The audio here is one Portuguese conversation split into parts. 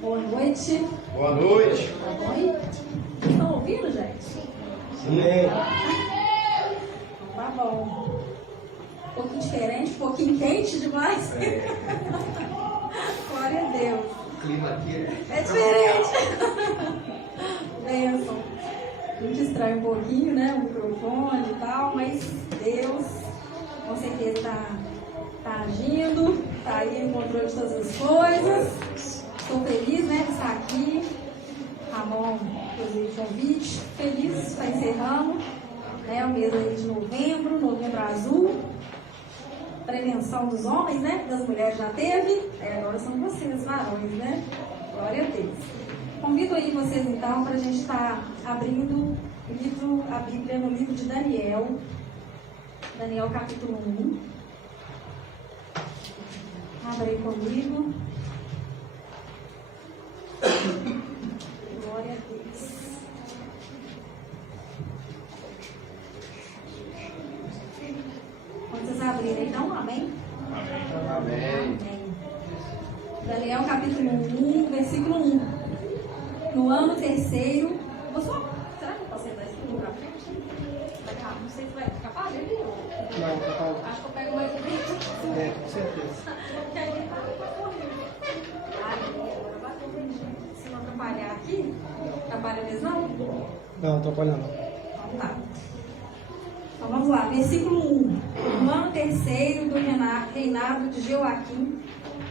Boa noite. Boa noite. Tá bom? Vocês estão ouvindo, gente? Sim. Tá bom. Um pouquinho diferente, um pouquinho quente demais. Glória a Deus. O clima aqui é diferente. Bênção. A gente estranha um pouquinho, né? O microfone e tal, mas Deus com certeza está agindo, está aí no controle de todas as coisas. Estou feliz, né, de estar aqui. Ramon, inclusive, o convite. Feliz de estar encerrando, né, o mês aí de novembro azul. Prevenção dos homens, né? Das mulheres já teve. Agora são vocês, varões, né? Glória a Deus. Convido aí vocês, então, para a gente estar abrindo a Bíblia no livro de Daniel. Daniel, capítulo 1. Abre aí comigo. Glória a Deus. Quando vocês abrirem, então, amém? Amém. Daniel, capítulo 1, versículo 1. No ano terceiro. Será que eu posso sentar esse livro pra frente? Não sei se vai ficar capaz de vir. Não, capaz. Acho que eu pego mais um vídeo. Com certeza. Porque aí tá correndo. Agora vai corrigir. Se não atrapalhar aqui, atrapalha mesmo não? Não, atrapalha não. Então tá. Então vamos lá, versículo 1. No ano terceiro do reinado de Joaquim,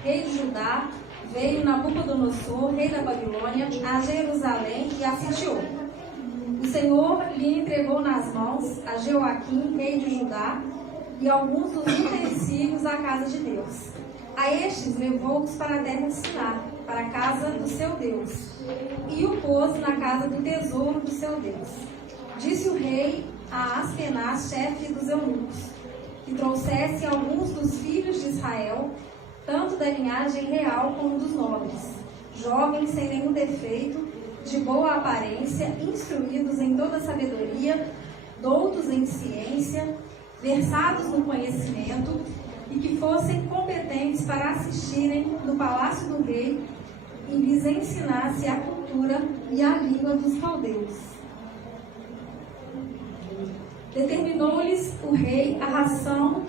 rei de Judá, veio Nabucodonosor, rei da Babilônia, a Jerusalém e a sitiou. O Senhor lhe entregou nas mãos a Joaquim, rei de Judá, e alguns dos utensílios da casa de Deus. A estes levou-os para a terra de Siná, para a casa do seu Deus, e o pôs na casa do tesouro do seu Deus. Disse o rei a Aspenaz, chefe dos eunucos, que trouxesse alguns dos filhos de Israel, tanto da linhagem real como dos nobres, jovens sem nenhum defeito, de boa aparência, instruídos em toda sabedoria, doutos em ciência, versados no conhecimento, e que fossem competentes para assistirem no palácio do rei e lhes ensinasse a cultura e a língua dos caldeus. Determinou-lhes o rei a ração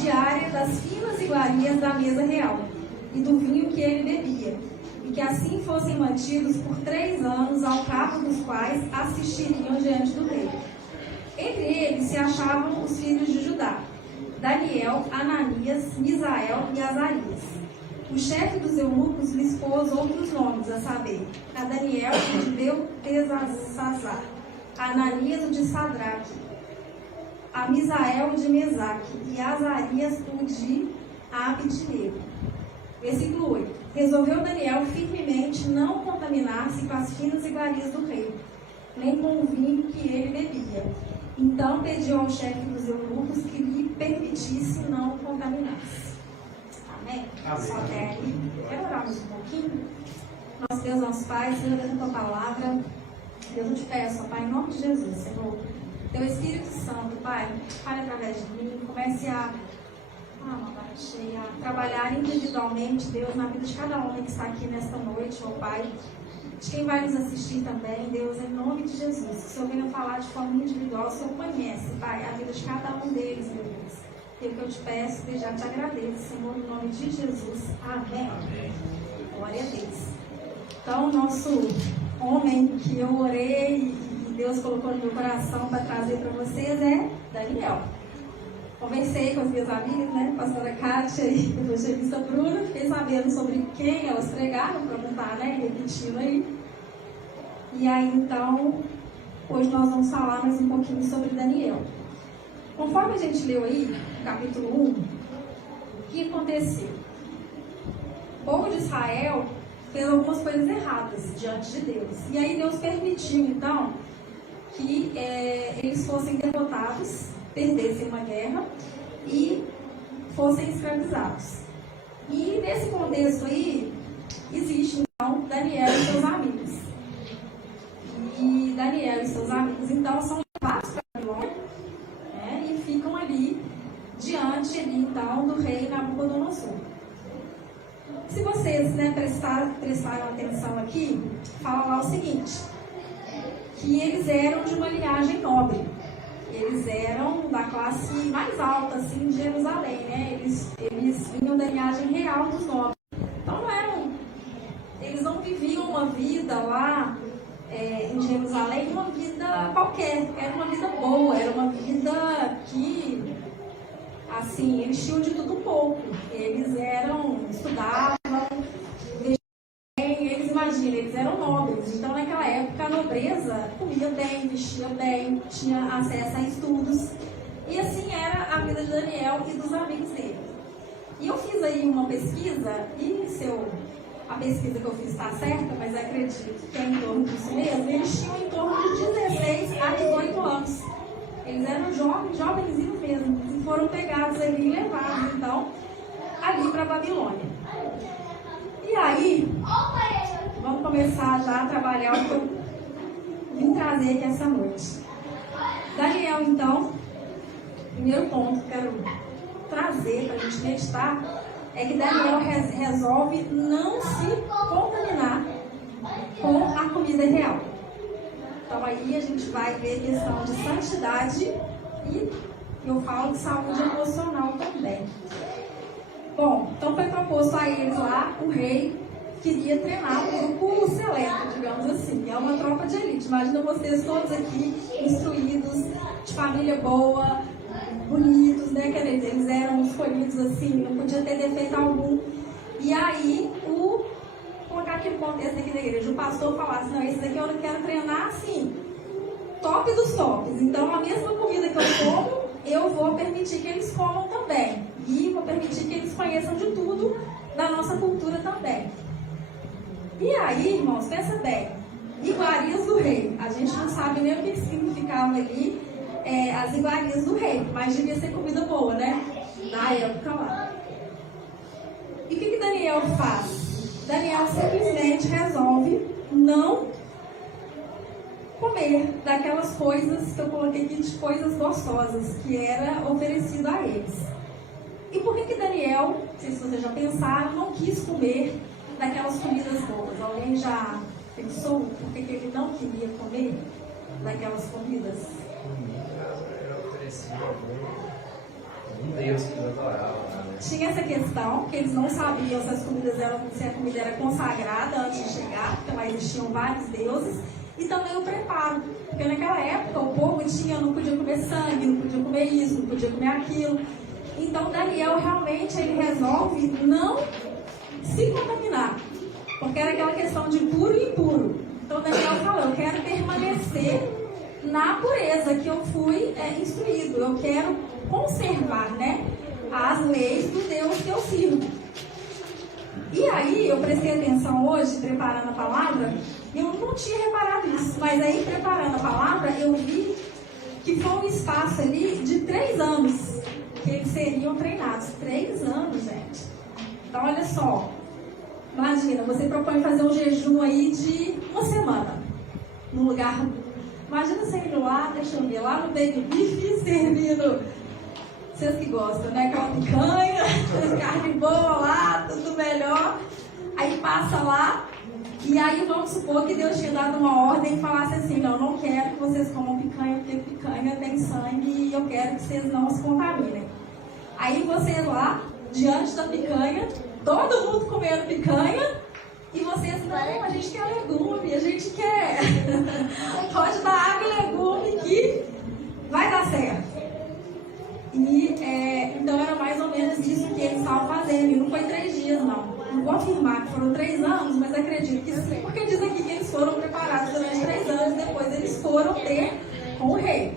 diária das finas iguarias da mesa real e do vinho que ele bebia, e que assim fossem mantidos por 3 anos, ao cabo dos quais assistiriam diante do rei. Entre eles se achavam os filhos de Judá: Daniel, Ananias, Misael e Azarias. O chefe dos eunucos lhes pôs outros nomes, a saber, a Daniel, o de Beltesazar, a Ananias, o de Sadraque, a Misael, o de Mesaque, e a Azarias, o de Abednego. Versículo 8. Resolveu Daniel firmemente não contaminar-se com as finas iguarias do rei, nem com o vinho que ele bebia. Então pediu ao chefe dos eunucos que lhe permitisse não contaminar-se. Amém? Amém. Só até aqui. Quero orarmos um pouquinho. Nosso Deus, nosso Pai, Senhor, dentro da tua palavra, Deus, eu te peço, Pai, em nome de Jesus, Senhor, teu Espírito Santo, Pai, fale através de mim, comece a trabalhar individualmente, Deus, na vida de cada homem que está aqui nesta noite, ó Pai, de quem vai nos assistir também, Deus, em nome de Jesus, que o Senhor venha falar de forma individual, o Senhor conhece, Pai, a vida de cada um deles, meu Deus. E o que eu te peço, eu já te agradeço, Senhor, em nome de Jesus. Amém. Amém. Glória a Deus. Então, o nosso homem que eu orei e Deus colocou no meu coração para trazer para vocês é Daniel. Conversei com as minhas amigas, né, pastora Kátia e a evangelista Bruna, fiquei sabendo sobre quem elas pregaram, para não estar, né, repetindo aí. E aí, então, hoje nós vamos falar mais um pouquinho sobre Daniel. Conforme a gente leu aí, no capítulo 1, o que aconteceu? O povo de Israel fez algumas coisas erradas diante de Deus. E aí Deus permitiu, então, que eles fossem derrotados, perdessem uma guerra e fossem escravizados. E nesse contexto aí, existe então Daniel e seus amigos. E Daniel e seus amigos então são levados para a Babilônia, né, e ficam ali diante então do rei Nabucodonosor. Se vocês vocês, né, prestaram atenção aqui, fala lá o seguinte, que eles eram de uma linhagem nobre. Eles eram da classe mais alta, assim, de Jerusalém, né? Eles vinham da linhagem real dos nobres. Então eles não viviam uma vida lá em Jerusalém, uma vida qualquer. Era uma vida boa, era uma vida que, assim, eles tinham de tudo um pouco. Eles estudavam, eles imaginam, eles eram nobres. Então, naquela época, a nobreza comia bem, vestia bem, tinha acesso a estudos. E assim era a vida de Daniel e dos amigos dele. E eu fiz aí uma pesquisa, e a pesquisa que eu fiz está certa, mas acredito que é em torno disso mesmo, eles tinham em torno de 16 a 18 anos. Eles eram jovenzinhos mesmo, e foram pegados ali e levados, então, ali para a Babilônia. E aí, vamos começar já a trabalhar o que eu vim trazer aqui essa noite. Daniel, então, primeiro ponto que eu quero trazer para a gente meditar é que Daniel resolve não se contaminar com a comida real. Então aí a gente vai ver questão de santidade e eu falo de saúde emocional também. Bom, então foi proposto a eles lá, o rei queria treinar um grupo seleto, digamos assim, é uma tropa de elite. Imagina vocês todos aqui, instruídos, de família boa, bonitos, né? Quer dizer, eles eram escolhidos assim, não podia ter defeito algum. E aí, vou colocar aqui no contexto aqui da igreja, o pastor falasse, não, esse daqui eu não quero treinar assim, top dos tops. Então, a mesma comida que eu como, eu vou permitir que eles comam também. E vou permitir que eles conheçam de tudo da nossa cultura também. E aí, irmãos, pensa bem, iguarias do rei. A gente não sabe nem o que significava ali as iguarias do rei, mas devia ser comida boa, né? Na época lá. E o que Daniel faz? Daniel simplesmente resolve não comer daquelas coisas que eu coloquei aqui de coisas gostosas que era oferecido a eles. E por que Daniel, não sei se vocês já pensaram, não quis comer daquelas comidas boas? Alguém já pensou por que ele não queria comer daquelas comidas? Era oferecido a algum Deus que não adorava, né? Tinha essa questão, que eles não sabiam se a comida era consagrada antes de chegar, porque lá existiam vários deuses, e também o preparo, porque naquela época o povo não podia comer sangue, não podia comer isso, não podia comer aquilo. Então Daniel realmente ele resolve não se contaminar, porque era aquela questão de puro e impuro. Então Daniel falou, eu quero permanecer na pureza que eu fui instruído, eu quero conservar, né, as leis do Deus que eu sirvo. E aí eu prestei atenção hoje, preparando a palavra, eu não tinha reparado isso, mas aí preparando a palavra eu vi que foi um espaço ali de 3 anos que eles seriam treinados. 3 anos, gente. Então olha só, imagina, você propõe fazer um jejum aí de 1 semana, num lugar. Imagina você indo lá, deixa eu ver, lá no baby beef, servindo, vocês que gostam, né? Aquela picanha, carne boa lá, tudo melhor. Aí passa lá, e aí vamos supor que Deus tinha dado uma ordem e falasse assim, não quero que vocês comam picanha, porque picanha tem sangue e eu quero que vocês não se contaminem. Aí vocês lá, diante da picanha, todo mundo comendo picanha, e vocês, não, a gente quer legume, a gente quer pode dar água e legume que vai dar certo. E então era mais ou menos isso que eles estavam fazendo, e não foi 3 dias não. Não vou afirmar que foram 3 anos, mas acredito que sim, porque diz aqui que eles foram preparados durante 3 anos, depois eles foram ter com o rei.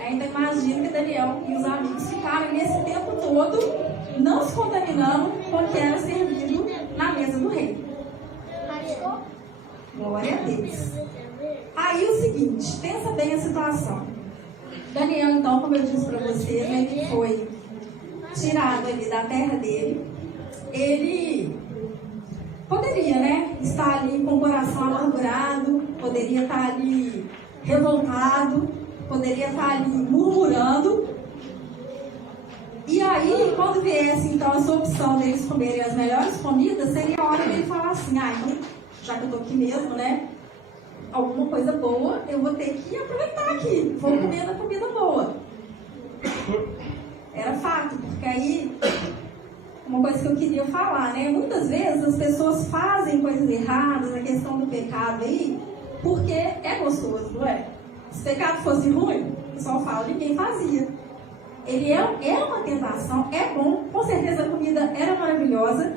Então imagina que Daniel e os amigos ficaram nesse tempo todo não se contaminando com o que era servido na mesa do rei. Glória a Deus. Aí o seguinte, pensa bem a situação. Daniel, então, como eu disse para vocês, ele foi tirado ali da terra dele. Ele poderia, né, estar ali com o coração amargurado, poderia estar ali revoltado, poderia estar ali murmurando. E aí, quando viesse então essa opção deles comerem as melhores comidas, seria a hora dele falar assim, então, já que eu tô aqui mesmo, né? Alguma coisa boa, eu vou ter que aproveitar aqui, vou comer da comida boa. Era fato, porque aí, uma coisa que eu queria falar, né? Muitas vezes as pessoas fazem coisas erradas, a questão do pecado aí, porque é gostoso, não é? Se pecado fosse ruim, o pessoal fala, ninguém fazia. Ele é uma tentação, é bom, com certeza a comida era maravilhosa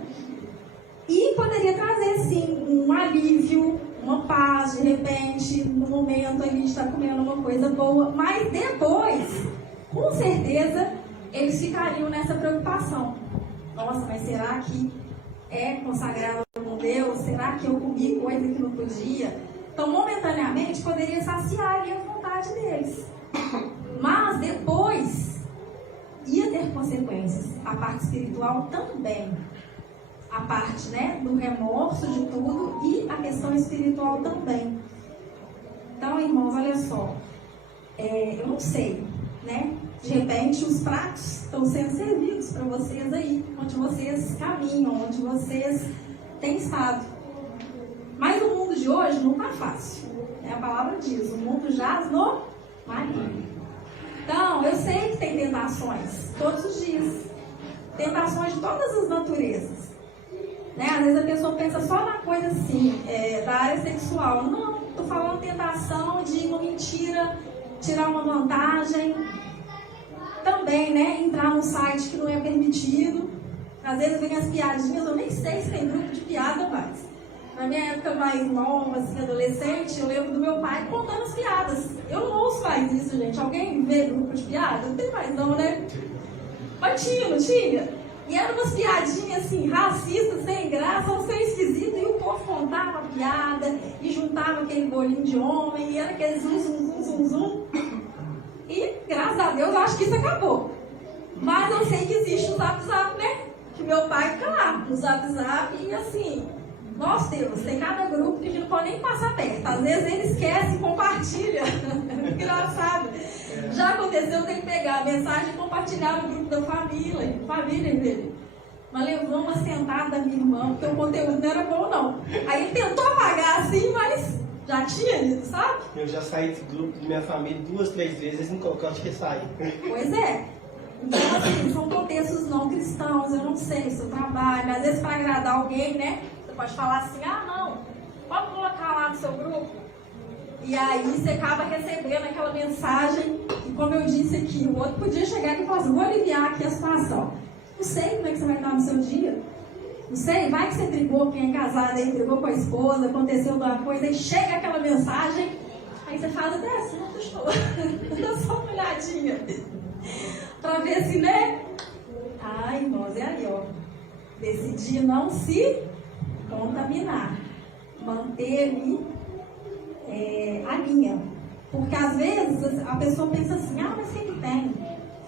e poderia trazer, sim, um alívio, uma paz, de repente, no momento ali de estar comendo uma coisa boa, mas depois, com certeza, eles ficariam nessa preocupação. Nossa, mas será que é consagrado com Deus? Será que eu comi coisa que não podia? Então, momentaneamente, poderia saciar ali a vontade deles. Mas depois ia ter consequências. A parte espiritual também. A parte, né, do remorso de tudo e a questão espiritual também. Então, irmãos, olha só. Eu não sei, né? De repente, os pratos estão sendo servidos para vocês aí, onde vocês caminham, onde vocês têm estado. Mas o mundo de hoje não está fácil. A palavra diz, o mundo jaz no maligno. Então, eu sei que tem tentações, todos os dias. Tentações de todas as naturezas. Né? Às vezes a pessoa pensa só na coisa assim, da área sexual. Não, estou falando tentação de uma mentira, tirar uma vantagem. Também, né, entrar num site que não é permitido. Às vezes vem as piadinhas, eu nem sei se tem grupo de piada mais. Na minha época mais nova, assim, adolescente, eu lembro do meu pai contando as piadas. Eu não ouço mais isso, gente. Alguém vê grupo de piada? Não tem mais não, né? Mas tinha, não tinha? E eram umas piadinhas assim, racistas, sem graça, ou sem esquisito, e o povo contava a piada, e juntava aquele bolinho de homem, e era aquele zum, zum, zum, zum, zum. E, graças a Deus, eu acho que isso acabou. Mas eu sei que existe o Zap Zap, né? Que meu pai fica lá no Zap Zap, e assim, nós temos, tem cada grupo que a gente não pode nem passar perto. Às vezes ele esquece e compartilha. Engraçado. Já aconteceu, tem que pegar a mensagem e compartilhar no grupo da família dele. Mas levou uma sentada da minha irmã, porque o conteúdo não era bom, não. Aí ele tentou apagar assim, mas já tinha ido, sabe? Eu já saí desse grupo de minha família 2, 3 vezes, nunca acho que saí. Pois é. Então, assim, são contextos não cristãos, eu não sei, seu trabalho. Às vezes, para agradar alguém, né? Você pode falar assim, não, pode colocar lá no seu grupo. E aí você acaba recebendo aquela mensagem, e como eu disse aqui, o outro podia chegar aqui e falar assim, vou aliviar aqui a situação. Não sei como é que você vai estar no seu dia. Não sei, vai que você brigou, quem é casado aí, brigou com a esposa, aconteceu alguma coisa, e chega aquela mensagem, aí você fala, desce, não estou. Dá só uma olhadinha. Pra ver se, né? Irmãos, é aí, ó. Decidir não se contaminar. Manter ali a linha. Porque às vezes a pessoa pensa assim, mas sempre tem.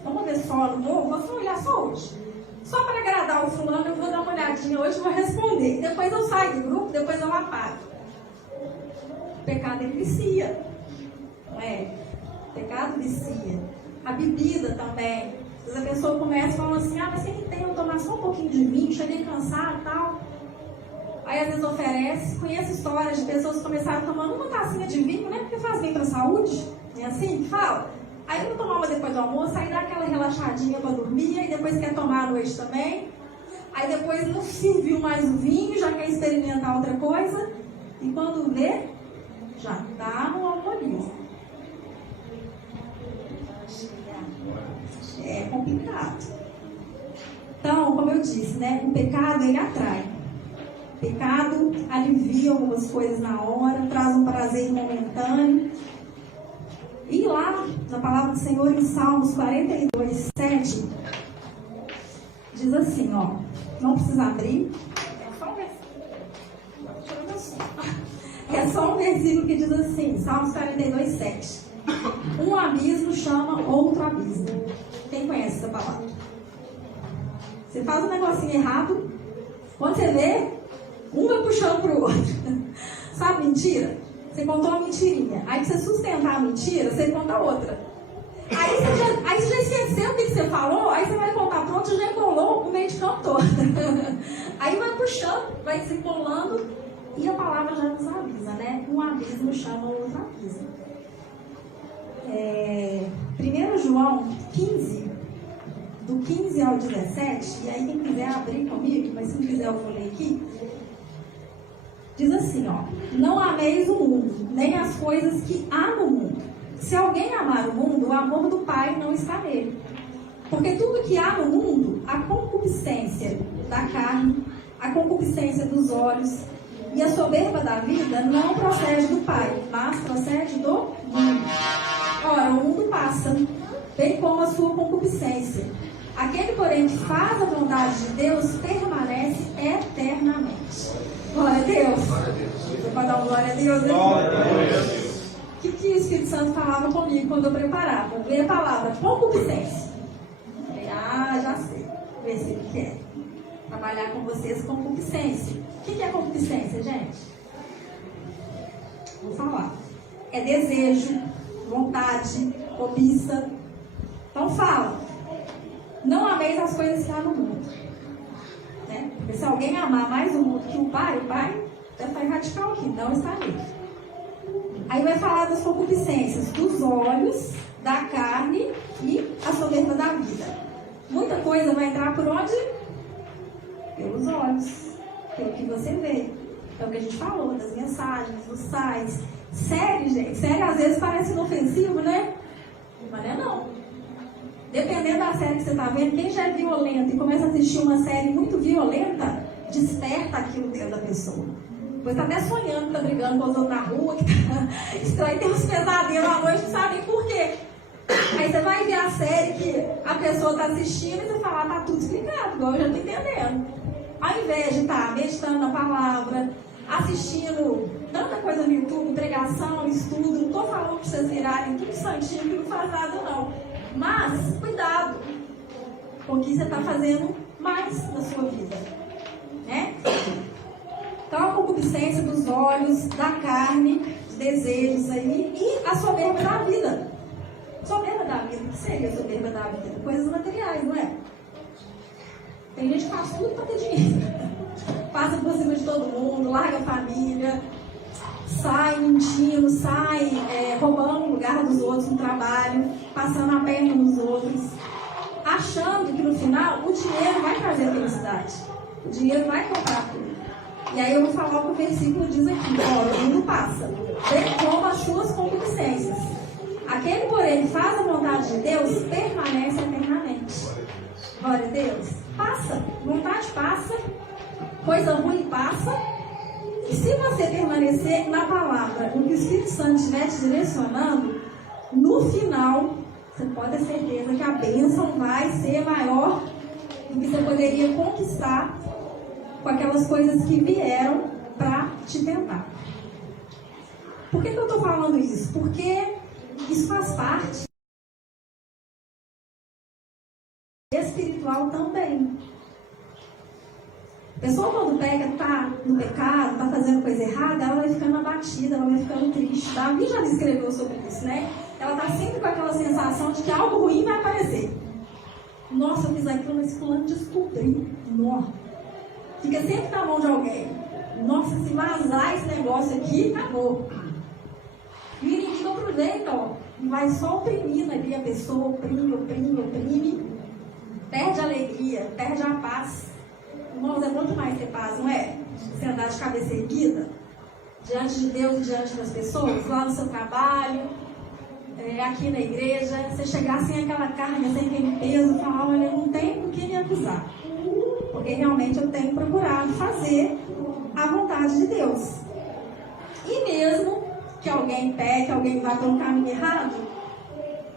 Vamos ver só, não vou só olhar só hoje. Só para agradar o fulano, eu vou dar uma olhadinha hoje e vou responder. Depois eu saio do grupo, depois eu apago. O pecado ele vicia. Não é? O pecado vicia. A bebida também. Às vezes a pessoa começa falando assim, mas sempre tem, eu tomar só um pouquinho de vinho, cheguei cansado e tal. Aí às vezes oferece, conheço histórias de pessoas que começaram tomando uma tacinha de vinho, né? Porque faz bem para a saúde. É assim que fala? Aí eu vou tomar uma depois do almoço, aí dá aquela relaxadinha para dormir, aí depois quer tomar à noite também. Aí depois não serviu mais o vinho, já quer experimentar outra coisa. E quando vê, já está no alcoolismo. É complicado. Então, como eu disse, né? O pecado, ele atrai. O pecado alivia algumas coisas na hora, traz um prazer momentâneo. E lá, na palavra do Senhor, em Salmos 42, 7, diz assim, não precisa abrir, é só um versículo que diz assim, Salmos 42, 7. Um abismo chama outro abismo. Quem conhece essa palavra? Você faz um negocinho errado, quando você vê, um vai puxando pro outro. Sabe mentira? Você contou uma mentirinha. Aí, pra você sustentar a mentira, você conta outra. Aí você já esqueceu o que você falou, aí você vai voltar pronto, já enrolou o meio de campo todo. Aí vai puxando, vai desenrolando, e a palavra já nos avisa, né? Um abismo chama o outro abismo. 1 João 15, do 15 ao 17, e aí quem quiser abrir comigo, mas se não quiser eu vou ler aqui, diz assim, ó: não ameis o mundo, nem as coisas que há no mundo. Se alguém amar o mundo, o amor do Pai não está nele. Porque tudo que há no mundo, a concupiscência da carne, a concupiscência dos olhos e a soberba da vida, não procede do Pai, mas procede do mundo. Ora, o mundo passa, bem como a sua concupiscência. Aquele, porém, que faz a vontade de Deus, permanece eternamente. Glória a Deus. Você pode dar glória a Deus? Glória a Deus. O que o Espírito Santo falava comigo quando eu preparava? Veio a palavra concupiscência. Falei, já sei. Versículo que é. Trabalhar com vocês concupiscência. O que é concupiscência, gente? Vou falar. É desejo, vontade, cobiça. Então fala. Não ameis as coisas que há no mundo. Né? Porque se alguém amar mais o mundo que o Pai deve estar radical aqui, não está nele. Aí vai falar das concupiscências dos olhos, da carne e a soberba da vida. Muita coisa vai entrar por onde? Pelos olhos, pelo que você vê. É o que a gente falou, das mensagens, dos sites. Série, gente. Série às vezes parece inofensivo, né? Mas não é não. Dependendo da série que você está vendo, quem já é violento e começa a assistir uma série muito violenta, desperta aquilo dentro da pessoa. Depois está até sonhando que está brigando com os outros na rua, que está estranho, tem uns pesadelos à noite, não sabem por quê. Aí você vai ver a série que a pessoa está assistindo e você fala, tá tudo explicado, igual eu já estou entendendo. Ao invés de estar meditando na palavra, assistindo tanta coisa no YouTube, pregação, estudo, não estou falando para vocês virarem tudo santinho que não faz nada não. Mas, cuidado, porque você está fazendo mais na sua vida, né? Então, a concupiscência dos olhos, da carne, dos desejos aí, e a soberba da vida. Soberba da vida, o que seria a soberba da vida? Coisas materiais, não é? Tem gente que faz tudo para ter dinheiro. Passa por cima de todo mundo, larga a família, sai mentindo, sai roubando o lugar dos outros no trabalho, passando a perna nos outros, achando que no final o dinheiro vai trazer a felicidade. O dinheiro vai comprar tudo. E aí eu vou falar o que o versículo diz aqui. Ó, o mundo passa, bem como as suas concupiscências. Aquele, porém, que faz a vontade de Deus, permanece eternamente. Glória a Deus. Passa, vontade passa, coisa ruim passa. E se você permanecer na palavra, no que o Espírito Santo estiver te direcionando, no final, você pode ter certeza que a bênção vai ser maior do que você poderia conquistar com aquelas coisas que vieram para te tentar. Por que eu estou falando isso? Porque isso faz parte espiritual também. A pessoa quando pega, está no pecado, está fazendo coisa errada, ela vai ficando abatida, ela vai ficando triste. Davi já escreveu sobre isso, né? Ela está sempre com aquela sensação de que algo ruim vai aparecer. Nossa, eu fiz aquilo, mas fulano descobriu. Nossa. Fica sempre na mão de alguém. Nossa, se vazar esse negócio aqui, acabou. E o inimigo aproveita, ó, e vai só oprimindo ali a pessoa, oprime. Perde a alegria, perde a paz. Irmãos, é muito mais ter paz, não é? Você andar de cabeça erguida, diante de Deus e diante das pessoas, lá no seu trabalho, aqui na igreja, você chegar sem aquela carga, sem aquele peso, e falar, olha, não tem por que me acusar. Porque realmente eu tenho procurado fazer a vontade de Deus. E mesmo que alguém peque, alguém vá pelo caminho errado,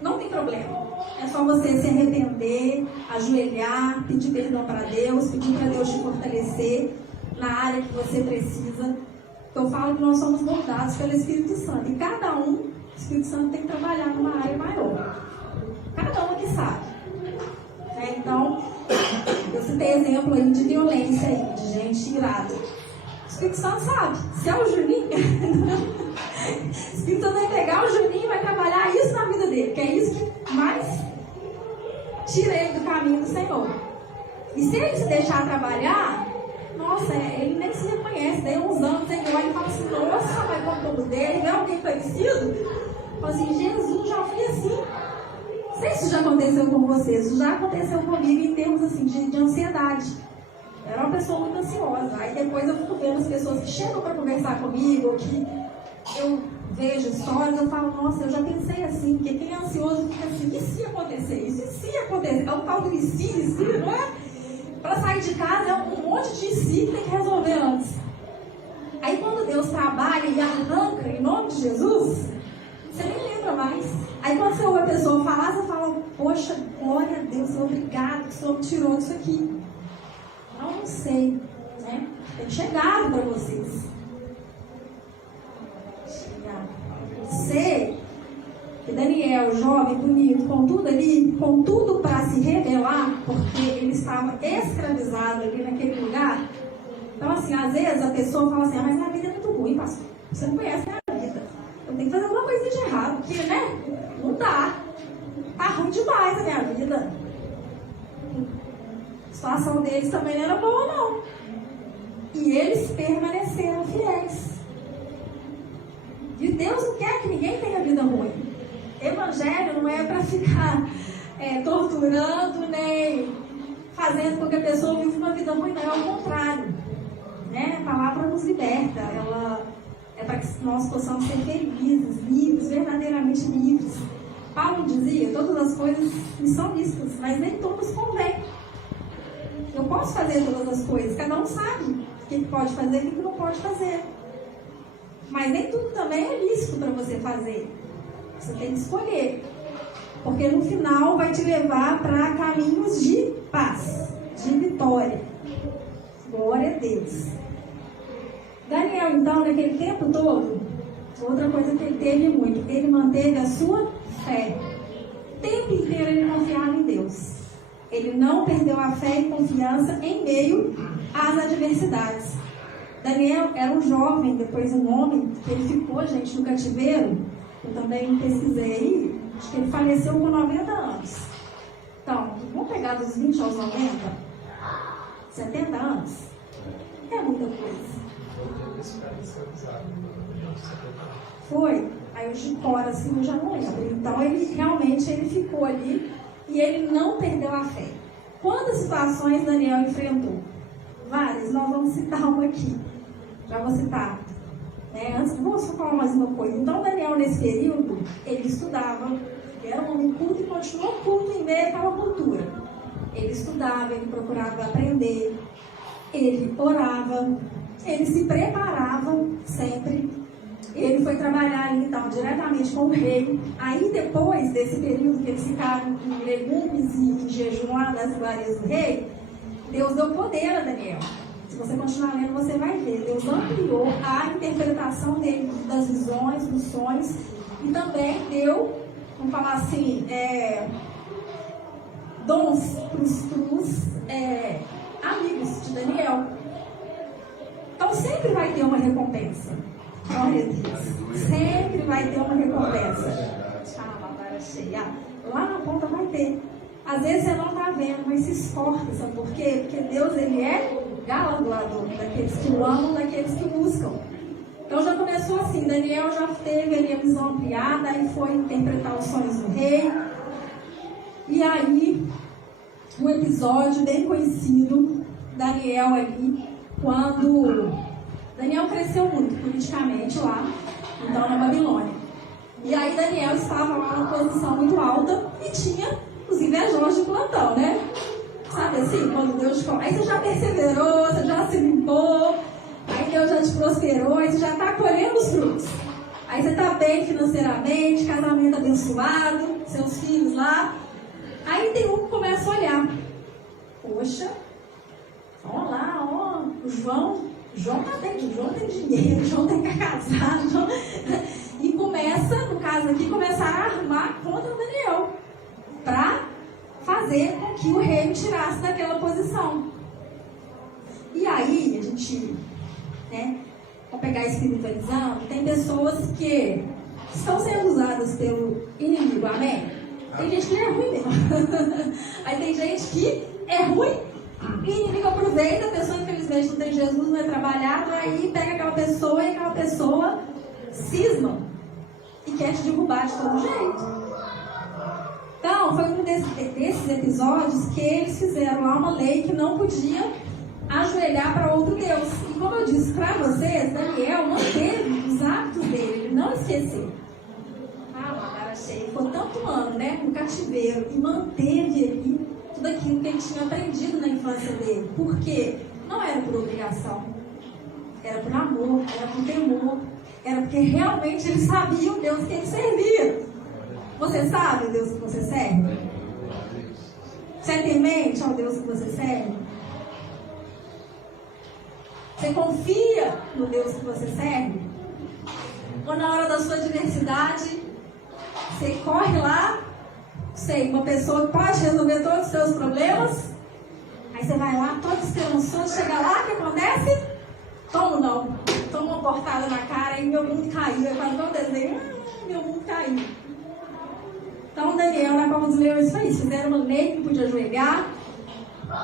não tem problema. É só você se arrepender, ajoelhar, pedir perdão para Deus, pedir para Deus te fortalecer na área que você precisa. Eu falo que nós somos moldados pelo Espírito Santo. E cada um, o Espírito Santo tem que trabalhar numa área maior. Cada um que sabe. Então, eu citei exemplo aí de violência, aí, de gente irada. O Espírito Santo sabe. Se é o Juninho, o Espírito Santo vai pegar o Juninho e vai trabalhar isso na vida dele. Que é isso que mais tira ele do caminho do Senhor. E se ele se deixar trabalhar, nossa, ele nem se reconhece. Daí uns anos ele olha e fala assim, nossa, vai com o povo dele, vê alguém parecido? Fala assim, Jesus, já fui assim. Não sei se isso já aconteceu com vocês, isso já aconteceu comigo em termos assim, de ansiedade. Eu era uma pessoa muito ansiosa. Aí depois eu fico vendo as pessoas que chegam para conversar comigo, ou que eu vejo histórias, eu falo, nossa, eu já pensei assim, porque quem é ansioso fica assim, e se acontecer isso? E se acontecer? É um tal do e se, não é? Para sair de casa é um monte de si que tem que resolver antes. Aí quando Deus trabalha e arranca em nome de Jesus, você nem lembra mais. Aí quando você ouve a pessoa falar, você fala, poxa, glória a Deus, obrigado, que o Senhor me tirou disso aqui. Eu não sei, né? Tem chegado para vocês. Sei que Daniel, jovem, bonito, com tudo ali, com tudo para se revelar, porque ele estava escravizado ali naquele lugar. Então, assim, às vezes a pessoa fala assim, mas minha vida é muito ruim, pastor. Você não conhece a minha vida. Eu tenho que fazer alguma coisa de errado, porque, né? Não dá. Tá ruim demais a minha vida. A situação deles também não era boa, não. E eles permaneceram fiéis. E Deus não quer que ninguém tenha vida ruim. Evangelho não é para ficar torturando, nem fazendo com que a pessoa viva uma vida ruim, não. É ao contrário. Né? A palavra nos liberta. Ela é para que nós possamos ser felizes, livres, verdadeiramente livres. Paulo dizia, todas as coisas me são lícitas, mas nem todas convêm. Eu posso fazer todas as coisas, cada um sabe o que pode fazer e o que não pode fazer. Mas nem tudo também é lícito para você fazer. Você tem que escolher. Porque no final vai te levar para caminhos de paz, de vitória. Glória a Deus. Daniel, então, naquele tempo todo, outra coisa que ele teve muito, ele manteve a sua fé. O tempo inteiro ele confiava em Deus. Ele não perdeu a fé e confiança em meio às adversidades. Daniel era um jovem, depois um homem, que ele ficou, gente, no cativeiro. Eu também pesquisei, acho que ele faleceu com 90 anos. Então, vamos pegar dos 20 aos 90, 70 anos. É muita coisa. Foi. Aí eu de cor, assim, eu já não lembro. Então, ele realmente ficou ali e ele não perdeu a fé. Quantas situações Daniel enfrentou? Várias, nós vamos citar uma aqui. Já vou citar. Antes, vou só falar mais uma coisa. Então, Daniel, nesse período, ele estudava, ele era um homem culto e continuou culto em meio àquela cultura. Ele estudava, ele procurava aprender, ele orava, ele se preparava sempre. Ele foi trabalhar ali, então, diretamente com o rei. Aí, depois desse período que eles ficaram em legumes e em jejum lá das iguarias do rei, Deus deu poder a Daniel. Se você continuar lendo, você vai ver. Deus ampliou a interpretação dele das visões, dos sonhos. E também deu, vamos falar assim, dons para os amigos de Daniel. Então, sempre vai ter uma recompensa. Glória a Deus. Sempre vai ter uma recompensa. Lá na ponta vai ter. Às vezes você não está vendo, mas se esforça, sabe por quê? Porque Deus, ele é galardoador daqueles que o amam, daqueles que o buscam. Então já começou assim, Daniel já teve ali a visão ampliada, aí foi interpretar os sonhos do rei. E aí, um episódio bem conhecido, Daniel ali, quando Daniel cresceu muito politicamente lá, então na Babilônia. E aí Daniel estava lá numa posição muito alta e tinha os invejosos de plantão, né? Sabe assim, quando Deus... Aí você já perseverou, você já se limpou, aí Deus já te prosperou, aí você já está colhendo os frutos. Aí você está bem financeiramente, casamento abençoado, seus filhos lá. Aí tem um que começa a olhar. Poxa, olha lá, ó, o João tá bem, o João tem dinheiro, o João tem que casar, e começa, no caso aqui, começar a armar contra o Daniel, para fazer com que o rei o tirasse daquela posição. E aí, a gente, vamos pegar espiritualizando, tem pessoas que estão sendo usadas pelo inimigo, amém? Tem gente que é ruim mesmo. Aí tem gente que é ruim e o inimigo aproveita, a pessoa infelizmente não tem Jesus, não é trabalhado, aí pega aquela pessoa e aquela pessoa cisma e quer te derrubar de todo jeito. Então, foi um desses episódios que eles fizeram lá uma lei que não podia ajoelhar para outro Deus. E como eu disse para vocês, Daniel manteve os hábitos dele, ele não esqueceu. Ele ficou tanto ano, né, no cativeiro e manteve ali tudo aquilo que ele tinha aprendido na infância dele. Por quê? Não era por obrigação, era por amor, era por temor, era porque realmente ele sabia o Deus que ele servia. Você sabe o Deus que você serve? Você é temente ao Deus que você serve? Você confia no Deus que você serve? Ou na hora da sua adversidade, você corre lá, sei, uma pessoa que pode resolver todos os seus problemas, aí você vai lá, todo esperançoso, chega lá, o que acontece? Toma uma portada na cara e meu mundo caiu. Eu falo, todo desenho, meu mundo caiu. Então Daniel, na cova dos leões, foi isso. Fizeram uma lei que não podia ajoelhar.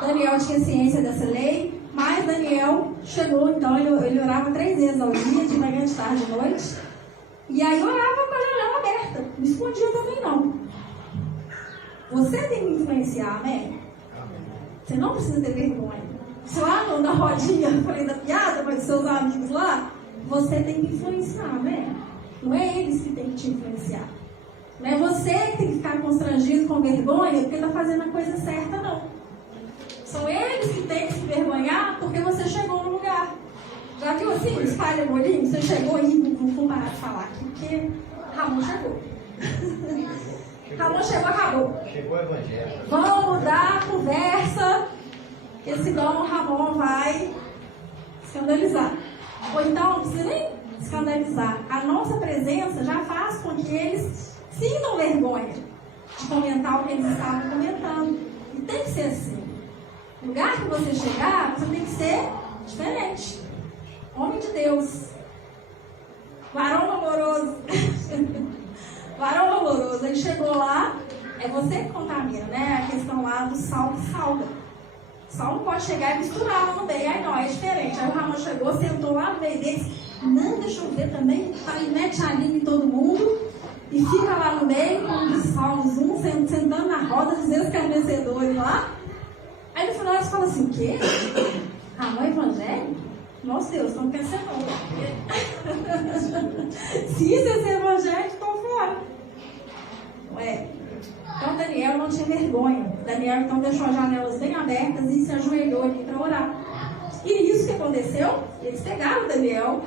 Daniel tinha ciência dessa lei, mas Daniel chegou, então ele orava 3 vezes ao dia, de manhã, de tarde, de noite. E aí orava com a janela aberta, não escondia também não. Você tem que influenciar, amém? Você não precisa ter vergonha. Se lá na rodinha, eu falei da piada, mas seus amigos lá, você tem que influenciar, amém? Não é eles que têm que te influenciar. Não é você que tem que ficar constrangido com vergonha porque está fazendo a coisa certa, não. São eles que têm que se vergonhar porque você chegou no lugar. Já viu assim, espalha o olhinho? Você chegou aí, não vou parar de falar aqui, porque Ramon chegou. Ramon chegou, acabou. Chegou o evangelho. Vamos mudar a conversa, porque senão o Ramon vai escandalizar. Ou então, não precisa nem escandalizar. A nossa presença já faz com que eles sintam vergonha de comentar o que eles estavam comentando. E tem que ser assim. No lugar que você chegar, você tem que ser diferente. Homem de Deus. Varão amoroso. Varão amoroso. Ele chegou lá, é você que contamina, né? A questão lá do sal e salga. Sal não pode chegar e misturar lá no meio. Aí não, é diferente. Aí o Ramon chegou, sentou lá no meio deles. Não, deixa eu ver também. Aí mete a língua em todo mundo. E fica lá no meio, com um dos salmos, sentando na roda, dizendo que é vencedores lá. Aí no final eles falam assim, o quê? Ramon é evangélico? Nossa Deus, não quer ser não. Se isso é ser evangélico, estão fora. Não é? Então Daniel não tinha vergonha. Daniel então deixou as janelas bem abertas e se ajoelhou ali para orar. E isso que aconteceu, eles pegaram Daniel,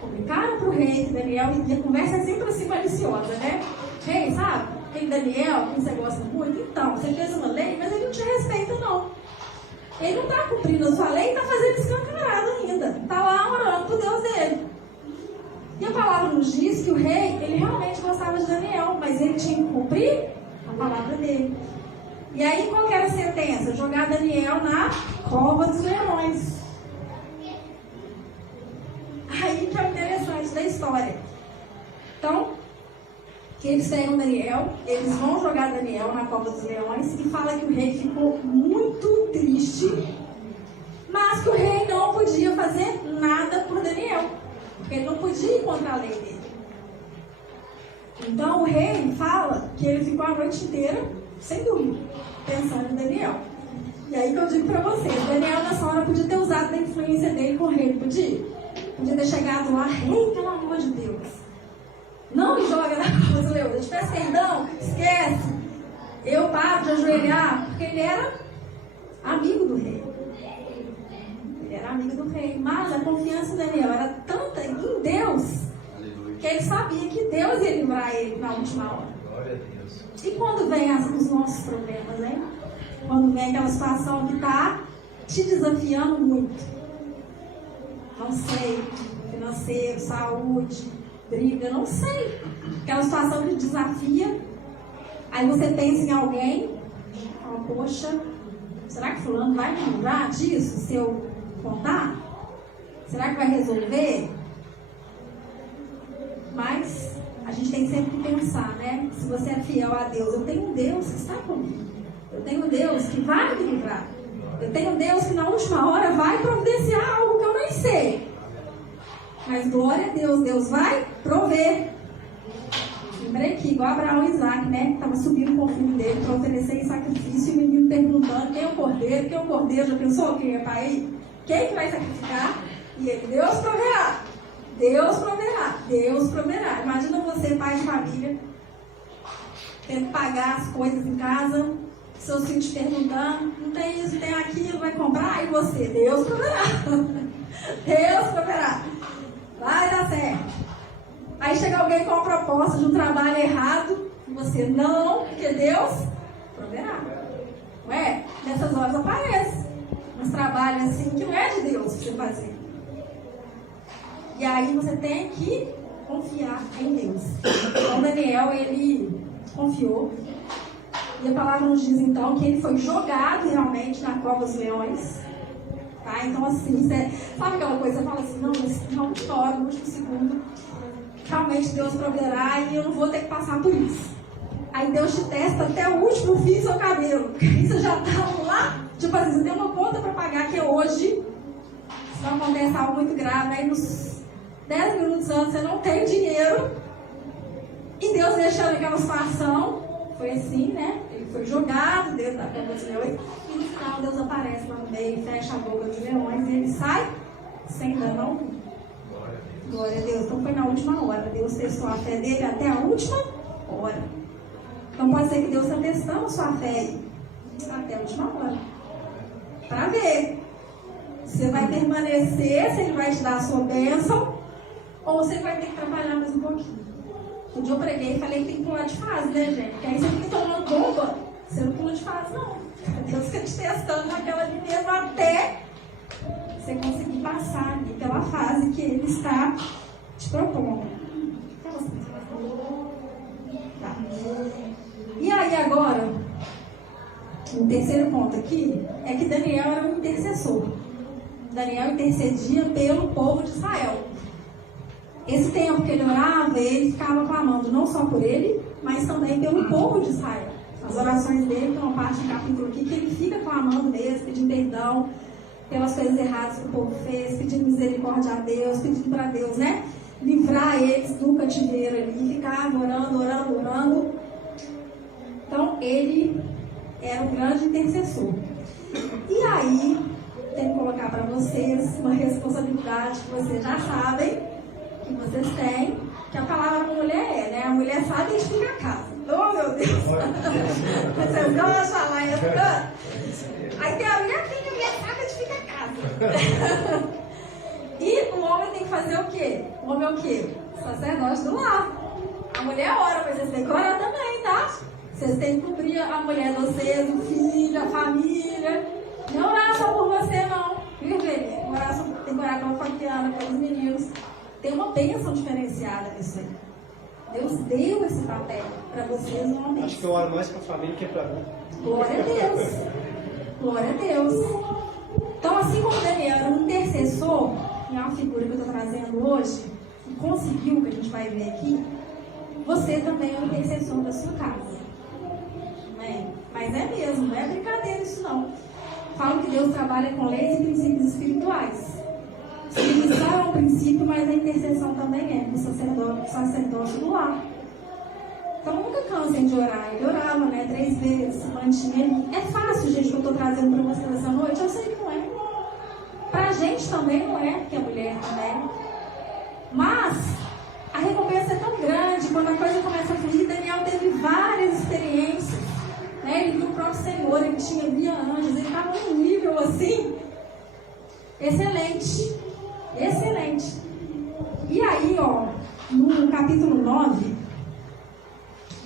comunicaram para o rei que Daniel, e a conversa é sempre assim maliciosa, né? Rei, sabe? Rei Daniel, que você gosta muito, então, você fez uma lei, mas ele não te respeita não. Ele não está cumprindo a sua lei e está fazendo escancarado ainda. Está lá orando para o Deus dele. E a palavra nos diz que o rei, ele realmente gostava de Daniel, mas ele tinha que cumprir a palavra dele. E aí, qual que era a sentença? Jogar Daniel na cova dos leões. Aí que é o interessante da história. Então, que eles pegam Daniel, eles vão jogar Daniel na cova dos leões e fala que o rei ficou muito triste, mas que o rei não podia fazer nada por Daniel, porque ele não podia ir contra a lei dele. Então o rei fala que ele ficou a noite inteira sem dormir, pensando em Daniel. E aí que eu digo pra vocês, Daniel nessa hora podia ter usado da influência dele com o rei, podia ter chegado lá, rei, pelo amor de Deus, não me joga na cova dos leões, eu te peço perdão, esquece, eu paro de ajoelhar, porque ele era amigo do rei. Ele era amigo do rei, mas a confiança em Daniel era tanta em Deus, que ele sabia que Deus ia livrar ele na última hora. Glória a Deus. E quando vem os nossos problemas, né? Quando vem aquela situação que está te desafiando muito, não sei, financeiro, saúde, briga, não sei. Aquela situação que te desafia, aí você pensa em alguém, fala, poxa, será que fulano vai me livrar disso se eu contar? Será que vai resolver? Mas a gente tem sempre que pensar, né? Se você é fiel a Deus, eu tenho um Deus que está comigo. Eu tenho um Deus que vai me livrar. Eu tenho um Deus que na última hora vai providenciar algo que eu nem sei. Mas glória a Deus, Deus vai prover. Lembrei que igual Abraão e Isaac, né? Estava subindo com o filho dele para oferecer em sacrifício e o menino perguntando quem é o cordeiro, quem é o cordeiro. Já pensou quem é pai? Quem que vai sacrificar? E ele, Deus proverá. Deus proverá. Deus proverá. Imagina você, pai de família, tendo que pagar as coisas em casa, seus filhos te perguntando, não tem isso, tem aquilo, vai comprar? E você, Deus proverá. Deus proverá. Vai dar certo. Aí chega alguém com uma proposta de um trabalho errado, e você, não, porque Deus proverá. Não é? Nessas horas aparece uns trabalhos assim que não é de Deus para você fazer. E aí você tem que confiar em Deus. Então Daniel, ele confiou. E a palavra nos diz então que ele foi jogado realmente na cova dos leões. Tá? Então assim, você, sabe aquela coisa, você fala assim, não chora no último segundo. Realmente Deus proverá e eu não vou ter que passar por isso. Aí Deus te testa até o último fio do seu cabelo. Aí você já está lá, tipo assim, você tem uma conta para pagar que é hoje. Se não acontece algo muito grave, aí nos 10 minutos antes você não tem dinheiro. E Deus deixando aquela situação. Foi assim, né? Ele foi jogado dentro da cova dos leões. E no final Deus aparece lá no meio, fecha a boca dos leões e ele sai sem dano algum. Glória a Deus. Então foi na última hora. Deus testou a fé dele até a última hora. Então pode ser que Deus está testando a sua fé aí até a última hora. Para ver se você vai permanecer, se ele vai te dar a sua bênção, ou você vai ter que trabalhar mais um pouquinho. Um dia eu preguei e falei que tem que pular de fase, né, gente? Porque aí você fica tomando bomba, você não pula de fase, não. Deus fica te testando naquela ali mesmo até você conseguir passar ali pela fase que ele está te propondo. Tá. E aí agora, o terceiro ponto aqui é que Daniel era um intercessor. Daniel intercedia pelo povo de Israel. Esse tempo que ele orava, ele ficava clamando não só por ele, mas também pelo povo de Israel. As orações dele, tem uma parte do capítulo aqui que ele fica clamando mesmo, pedindo perdão pelas coisas erradas que o povo fez, pedindo misericórdia a Deus, pedindo para Deus, né? Livrar eles do cativeiro ali, ficava orando. Então, ele era um grande intercessor. E aí, tenho que colocar para vocês uma responsabilidade que vocês já sabem, que vocês têm, que a palavra da mulher é, né? A mulher sabe edificar a casa. Oh, meu Deus! Vocês não vão falar isso. Aí tem a mulher que a mulher sabe edificar a casa. E o homem tem que fazer o quê? O homem é o quê? Sacerdote do lar. A mulher ora, mas vocês têm que orar também, tá? Vocês têm que cobrir a mulher de vocês, o filho, a família. Não orar só por você, não. Viu, Felipe? Tem que orar com a Fabiana, com os meninos. Tem uma bênção diferenciada nisso aí. Deus deu esse papel para vocês, homens. Acho que eu oro mais para a família que para mim. Glória a Deus. Glória a Deus. Então, assim como Daniel era um intercessor, que é uma figura que eu estou trazendo hoje, e conseguiu o que a gente vai ver aqui, você também é um intercessor da sua casa. Amém? Mas é mesmo, não é brincadeira isso não. Falam que Deus trabalha com leis e princípios espirituais. Submissão é um princípio, mas a intercessão também é, do sacerdócio do lar. Então nunca cansem de orar. Ele orava, né? 3 vezes, se mantinha. É fácil, gente, que eu estou trazendo para vocês essa noite. Eu sei que não é. Pra gente também não é, que é mulher também. Mas a recompensa é tão grande, quando a coisa começa a fluir. Daniel teve várias experiências. Né? Ele viu o próprio Senhor, ele via anjos, ele estava num nível assim, excelente. Excelente. E aí, ó, no capítulo 9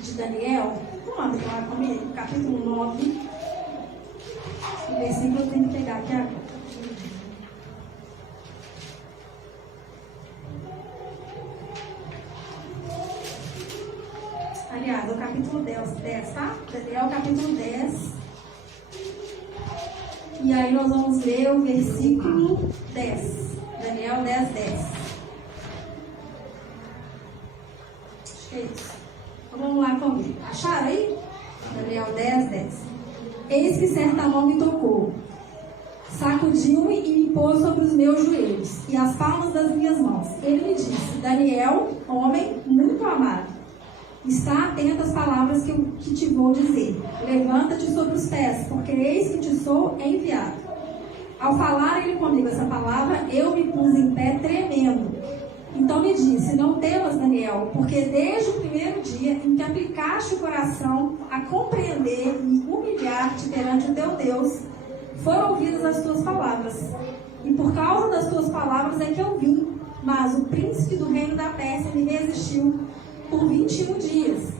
de Daniel, vamos abrir lá comigo, capítulo 9, o versículo eu tenho que pegar aqui agora. Aliás, o capítulo 10, tá? Daniel, capítulo 10. E aí nós vamos ler o versículo 10. Daniel 10, 10. Acho que é isso. Então vamos lá comigo. Acharam aí? Daniel 10, 10. Eis que certa mão me tocou, sacudiu-me e me pôs sobre os meus joelhos e as palmas das minhas mãos. Ele me disse: Daniel, homem muito amado, está atento às palavras que te vou dizer. Levanta-te sobre os pés, porque eis que te sou enviado. Ao falar ele comigo essa palavra, eu me pus em pé tremendo. Então me disse: não temas, Daniel, porque desde o primeiro dia em que aplicaste o coração a compreender e humilhar-te perante o teu Deus, foram ouvidas as tuas palavras. E por causa das tuas palavras é que eu vim. Mas o príncipe do reino da Pérsia me resistiu por 21 dias.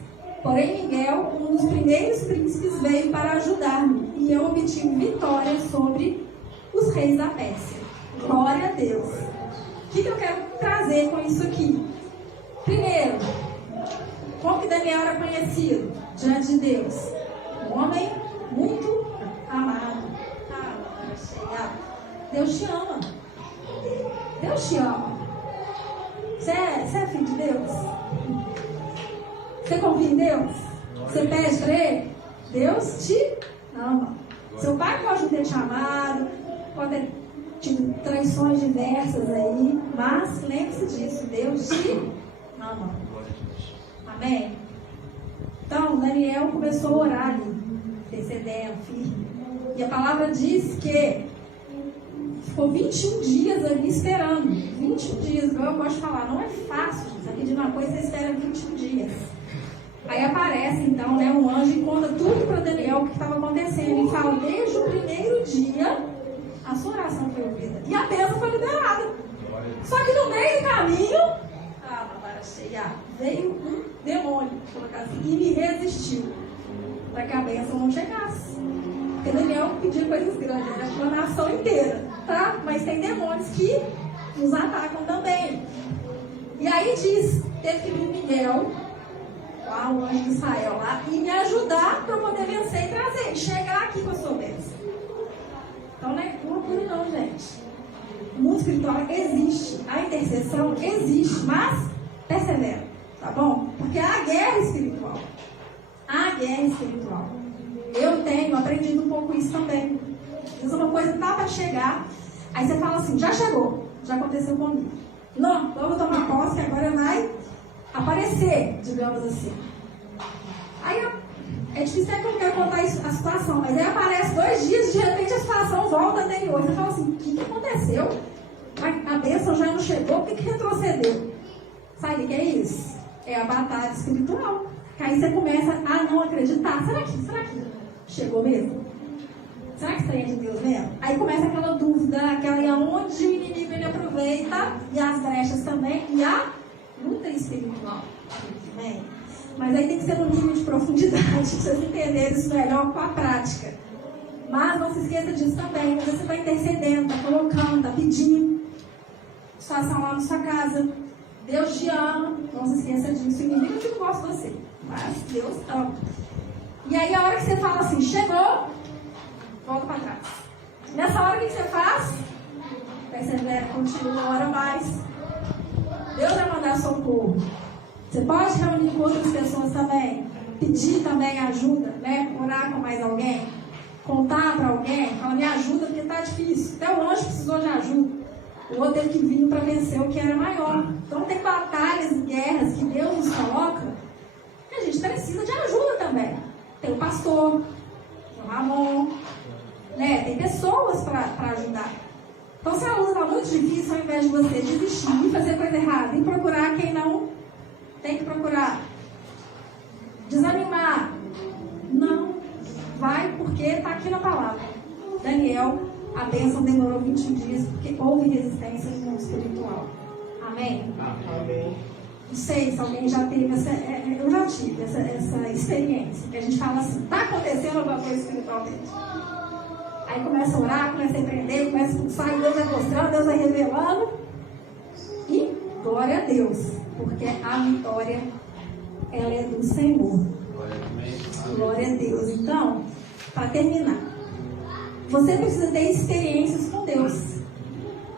Porém, Miguel, um dos primeiros príncipes, veio para ajudar-me, e eu obtive vitória sobre os reis da Pérsia. Glória a Deus. O que eu quero trazer com isso aqui? Primeiro, como que Daniel era conhecido diante de Deus? Um homem muito amado. Deus te ama. Deus te ama. Você é filho de Deus? Você confia em Deus? Você pede para Ele? Deus te ama. Seu pai pode não ter te amado, pode ter tido traições diversas aí, mas lembre-se disso, Deus te ama. Amém? Então, Daniel começou a orar ali, intercedendo, firme. E a palavra diz que ficou 21 dias ali esperando. 21 dias, eu gosto de falar, não é fácil, gente. Você pedir uma coisa, você espera 21 dias. Aí aparece então, né, um anjo e conta tudo para Daniel o que estava acontecendo. E fala: desde o primeiro dia, a sua oração foi ouvida. E a bênção foi liberada. Só que no meio do caminho, veio um demônio, colocar assim, e me resistiu para que a bênção não chegasse. Porque Daniel pediu coisas grandes, né? Uma nação inteira, tá? Mas tem demônios que nos atacam também. E aí diz, teve que vir Miguel, lá o anjo de Israel lá, e me ajudar para poder vencer e trazer, e chegar aqui com a sua bênção. Então não é loucura não, gente. O mundo espiritual existe, a intercessão existe, mas persevera, tá bom? Porque há guerra espiritual. Há guerra espiritual. Eu tenho aprendido um pouco isso também. Às vezes uma coisa tá para chegar, aí você fala assim: já chegou, já aconteceu comigo. Não, então eu vou tomar posse que agora vai aparecer, digamos assim. Aí é difícil até que eu quero contar a situação, mas aí aparece 2 dias, de repente a situação volta anterior. Você fala assim: o que aconteceu? A bênção já não chegou, por que retrocedeu? Sabe o que é isso? É a batalha espiritual. Que aí você começa a não acreditar. Será que chegou mesmo? Será que isso aí é de Deus mesmo? Aí começa aquela dúvida, e aonde o inimigo ele aproveita, e as brechas também, e a luta espiritual. Amém? Mas aí tem que ser um nível de profundidade, para vocês entenderem isso melhor com a prática. Mas não se esqueça disso também. Você está intercedendo, está colocando, está pedindo. Situação lá na sua casa. Deus te ama, não se esqueça disso. O inimigo não gosta de você, mas Deus ama. E aí a hora que você fala assim: chegou, volta para trás. Nessa hora o que você faz? Persevera, continua, ora mais. Deus vai mandar socorro. Você pode reunir com outras pessoas também, pedir também ajuda, né? Orar com mais alguém, contar para alguém, falar: me ajuda porque está difícil. Até o anjo precisou de ajuda. O outro teve que vir para vencer o que era maior. Então tem batalhas e guerras que Deus nos coloca e a gente precisa de ajuda também. Tem o pastor, o Ramon, né? Tem pessoas para ajudar. Então se a luta está muito difícil, ao invés de você desistir e fazer coisa errada e procurar quem não tem que procurar, desanimar, não, vai porque está aqui na palavra. Daniel, a bênção demorou 21 dias porque houve resistência no mundo espiritual. Amém? Amém. Não sei se alguém já teve eu já tive essa experiência, que a gente fala assim: está acontecendo alguma coisa espiritualmente. Aí começa a orar, começa a empreender, começa a expulsar, e Deus vai mostrando, Deus vai revelando. E glória a Deus, porque a vitória, ela é do Senhor. Glória a Deus. Então, para terminar, você precisa ter experiências com Deus.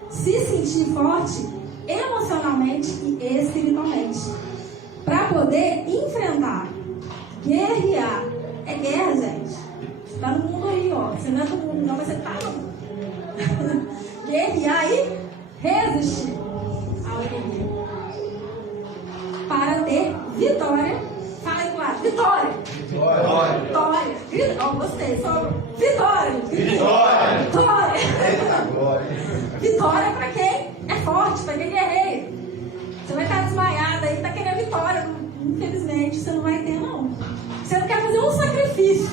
Se sentir forte emocionalmente e espiritualmente. para poder enfrentar, guerrear. É guerra, gente. Você está no mundo aí, ó. Você não é do mundo, não, mas você está no mundo. Guerrear e resistir ao inimigo. Para ter vitória. Fala aí, claro. Vitória. Vitória. Vitória. Ó, gostei. Só vitória. Vitória. Vitória. Vitória para quem é forte, para quem é guerreiro. Você vai estar desmaiado aí, está querendo vitória. Infelizmente, você não vai ter, não. Você não quer fazer um sacrifício.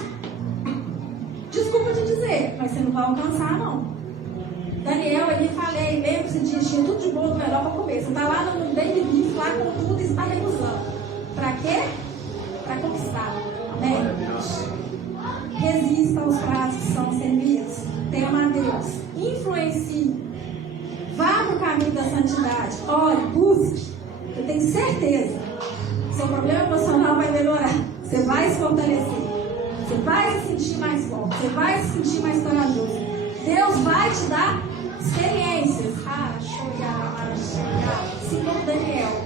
Desculpa te dizer, mas você não vai alcançar, não. Daniel, ele falei, lembre-se disso, tinha tudo de bom no melhor para comer. Você está lá no baby beef, lá com tudo e está recusando. Para quê? Para conquistar. Amém? Resista aos pratos que são servidos. Tema a Deus. Influencie. Vá para o caminho da santidade. Ore, busque. Eu tenho certeza. Seu problema emocional vai melhorar. Você vai se fortalecer. Você vai se sentir mais forte. Você vai se sentir mais corajoso. Deus vai te dar experiências. Senhor Daniel.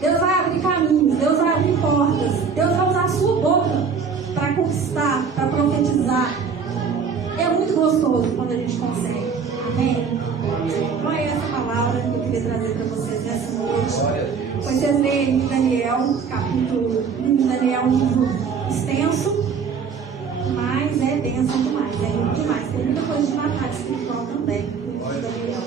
Deus vai abrir caminhos. Deus vai abrir portas. Deus vai usar a sua boca para conquistar, para profetizar. É muito gostoso quando a gente consegue. Amém? Então é essa palavra que eu queria trazer para vocês nessa noite. Vocês leem em Daniel, capítulo 1, Daniel é um livro extenso, mas é bênção demais, é lindo demais. Tem muita coisa de matar espiritual também. Daniel.